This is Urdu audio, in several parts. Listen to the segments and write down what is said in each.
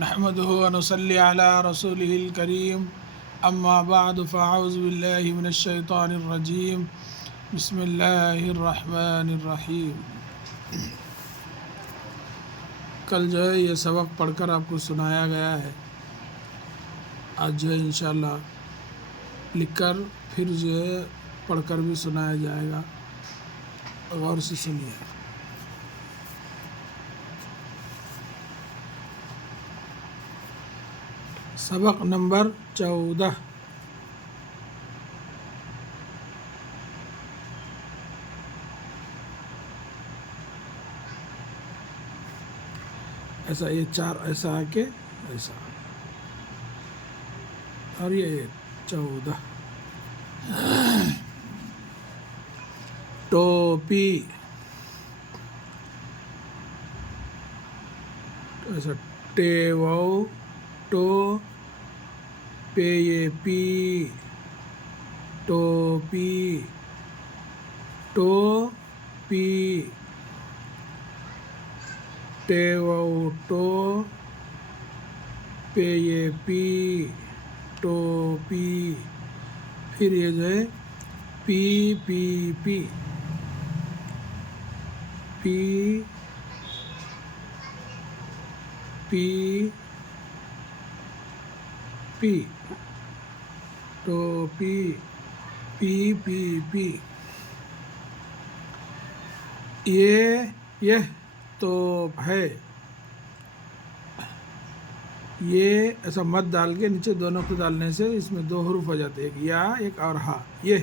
نحمده ونصلي على رسوله الكريم اما بعد فاعوذ بالله من الشيطان الرجيم بسم اللہ الرحمن الرحیم۔ کل جو ہے یہ سبق پڑھ کر آپ کو سنایا گیا ہے، آج جو ہے انشاءاللہ لکھ کر پھر جو ہے پڑھ کر بھی سنایا جائے گا، غور سے سنیے۔ سبق نمبر 14۔ ایسا یہ چار ایسا آ کے ایسا، اور یہ 14۔ ٹوپی، ایسا ٹیو ٹو پے یہ پی، ٹوپی ٹوپی، ٹیو ٹو پے یہ پی، ٹوپی۔ پھر یہ جو ہے پی پی پی، پی پی پی، ٹوپی، پی پی پی۔ یہ توپ ہے، یہ ایسا مت ڈال کے نیچے دونوں کو ڈالنے سے اس میں دو حروف ہو جاتے ہیں، ایک یا ایک اور ہا۔ یہ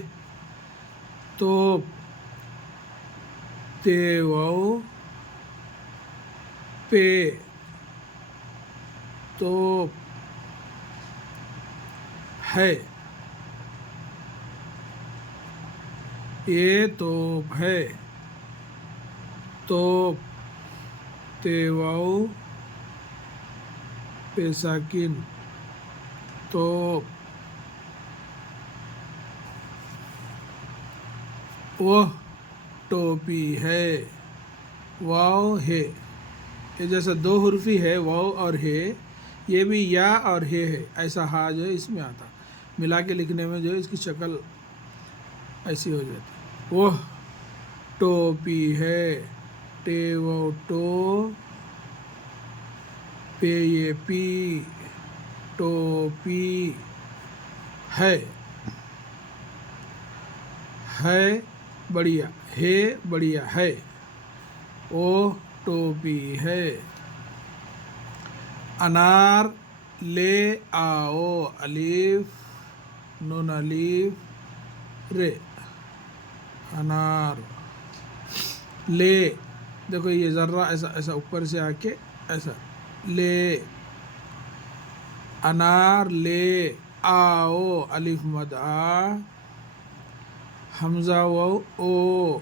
توپ، تیو پے، توپ ہے، یہ توپ ہے، توپ، تیو پے ساکن، توپ۔ وہ ٹوپی ہے، واو ہے، یہ جیسا دو حرفی ہے واو اور ہے، یہ بھی یا اور ہے، ایسا ہا جو ہے اس میں آتا، ملا کے لکھنے میں جو ہے اس کی شکل ایسی ہو جاتی۔ وہ ٹوپی ہے، ٹیو ٹو پے یہ پی، ٹوپی ہے بڑھیا، ہے بڑھیا ہے، وہ ٹوپی ہے۔ انار لے آؤ، الف نون الف رے، انار لے، دیکھو یہ ذرہ ایسا ایسا اوپر سے آ کے ایسا، لے، انار لے آؤ، الف مد آ، حمزہ واو او،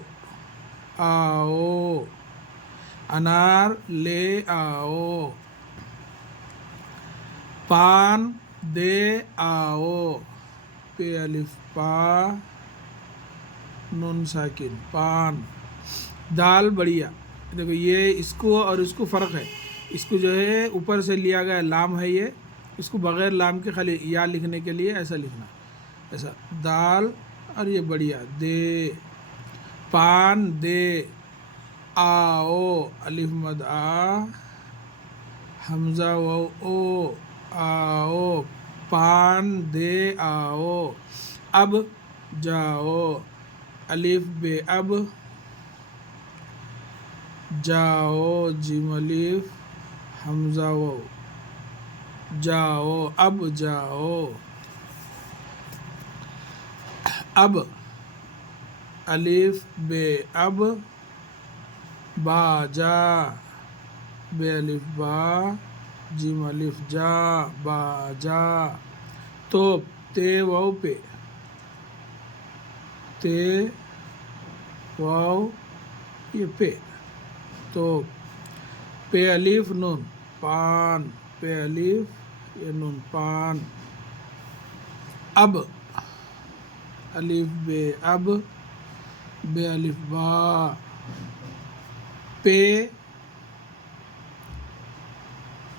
آؤ، انار لے آؤ۔ پان دے آؤ، پے الف پا، نون ساکن، پان، دال بڑھیا۔ دیکھو یہ اس کو اور اس کو فرق ہے، اس کو جو ہے اوپر سے لیا گیا لام ہے، یہ اس کو بغیر لام کے خالی یا لکھنے کے لیے ایسا لکھنا، ایسا دال، اور یہ بڑھیا دے، پان دے آؤ، الف مد آ، حمزہ واو او، آؤ، پان دے آؤ۔ اب جاؤ، الف بے اب، جاؤ، جیم الف حمزہ واو، جاؤ، اب جاؤ۔ اب، الف بے اب، با جا، بے الف با، جیم الف جا، با جا۔ توپ، تے واو پہ، تے واو یہ پہ، توپ، پے الف نون، پان، پے الف یہ نون، پان۔ اب، الف بے اب، بے الف با، پے